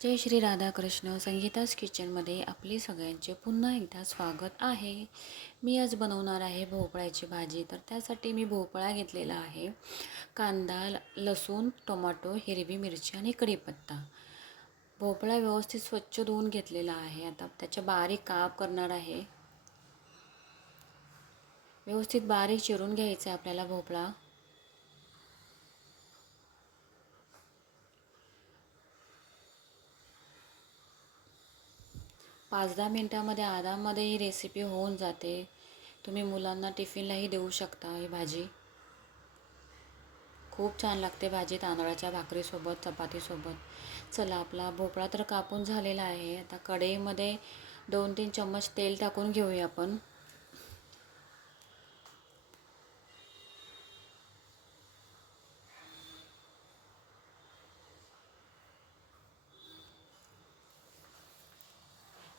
जय श्री राधाकृष्ण. संगीताज किचनमध्ये आपले सगळ्यांचे पुन्हा एकदा स्वागत आहे. मी आज बनवणार आहे भोपळ्याची भाजी. तर त्यासाठी मी भोपळा घेतलेला आहे, कांदा, लसूण, टोमॅटो, हिरवी मिरची आणि कढीपत्ता. भोपळा व्यवस्थित स्वच्छ धुवून घेतलेला आहे. आता त्याचे बारीक काप करणार आहे. व्यवस्थित बारीक चिरून घ्यायचा आहे आपल्याला भोपळा. 5-10 मिनटामध्ये आरामामध्ये ही रेसिपी होऊन जाते. तुम्ही मुलांना टिफिनलाही देऊ शकता. ही भाजी खूप छान लागते. भाजी तांदळाच्या भाकरीसोबत, चपातीसोबत. चला, आपला भोपळा तर कापून झालेला आहे. आता कढईमध्ये 2-3 चम्मच तेल टाकून घेऊया आपण.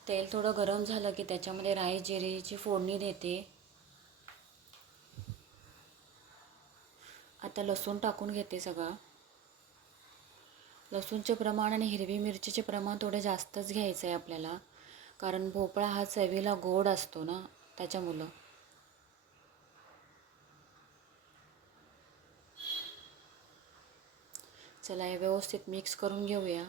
तेल थोडं गरम झालं की त्याच्यामध्ये राई जिऱ्याची फोडणी देते. आता लसूण टाकून घेते सगळं. लसूणचे प्रमाण आणि हिरवी मिरचीचे प्रमाण थोडे जास्तच घ्यायचं आहे आपल्याला, कारण भोपळा हा चवीला गोड असतो ना, त्याच्यामुळं. चला, हे व्यवस्थित मिक्स करून घेऊया.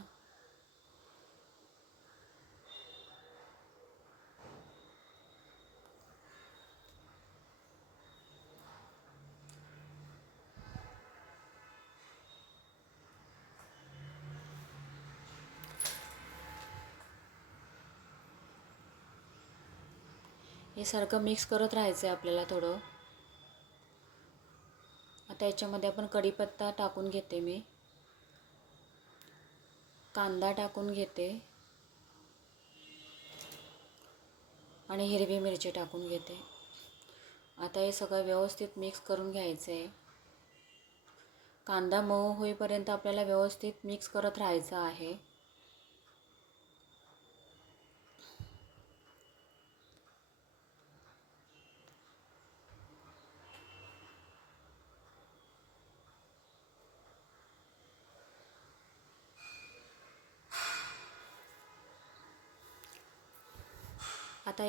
हे सारखं मिक्स करत राहायचं आहे आपल्याला थोडं. आता याच्यामध्ये आपण कढीपत्ता टाकून घेते मी, कांदा टाकून घेते आणि हिरवी मिरची टाकून घेते. आता हे सगळं व्यवस्थित मिक्स करून घ्यायचं आहे. कांदा मऊ होईपर्यंत आपल्याला व्यवस्थित मिक्स करत राहायचं आहे. आता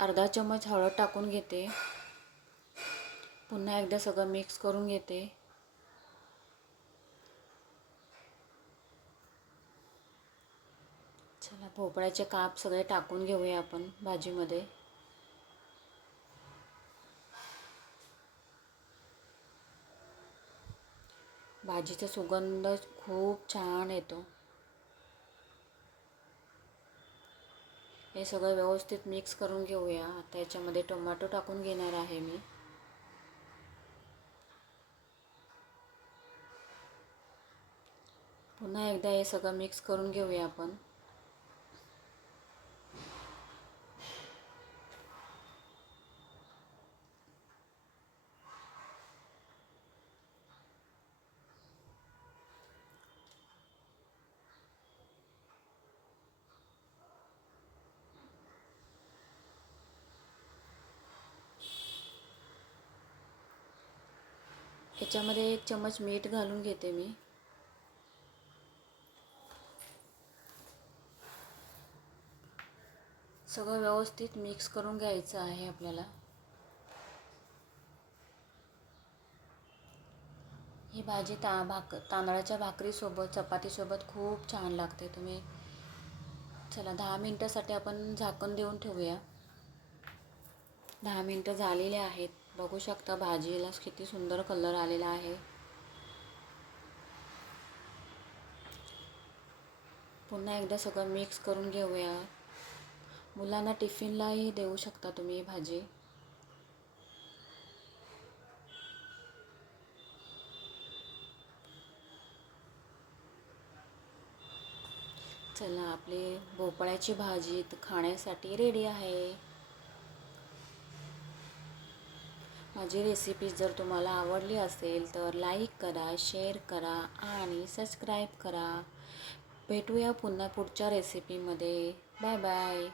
अर्धा चम्मच हळद टाकून घेते. पुन्हा एकदा सगळं मिक्स करून घेते. चला, भोपळ्याचे काप सगळे टाकून घेऊया आपण भाजीमध्ये. भाजीचा सुगंध खूप छान येतो. हे सगळं व्यवस्थित मिक्स करून घेऊया. आता याच्यामध्ये टोमॅटो टाकून घेणार आहे मी. पुन्हा एकदा हे सगळं मिक्स करून घेऊया आपण. याच्यामध्ये 1 चम्मच मीठ घालून घेते मी. सगळं व्यवस्थित मिक्स करून घ्यायचं आहे आपल्याला. ही भाजी तांदळाच्या भाकरीसोबत, चपातीसोबत खूप छान लागते. चला, 10 मिनटासाठी आपण झाकण देऊन ठेवूया. 10 मिनटं झालेले आहेत. बघू शकता भाजीला किती सुंदर कलर आलेला आहे. पुन्हा एकदा सगळं मिक्स करून घेऊया. मुलांना टिफिनलाही देऊ शकता तुम्ही ही भाजी. चला, आपली भोपळ्याची भाजी खाण्यासाठी रेडी आहे. माझी रेसिपी जर तुम्हाला आवडली असेल तर लाईक करा, शेअर करा आणि सबस्क्राईब करा. भेटूया पुन्हा पुढच्या रेसिपीमध्ये. Bye bye.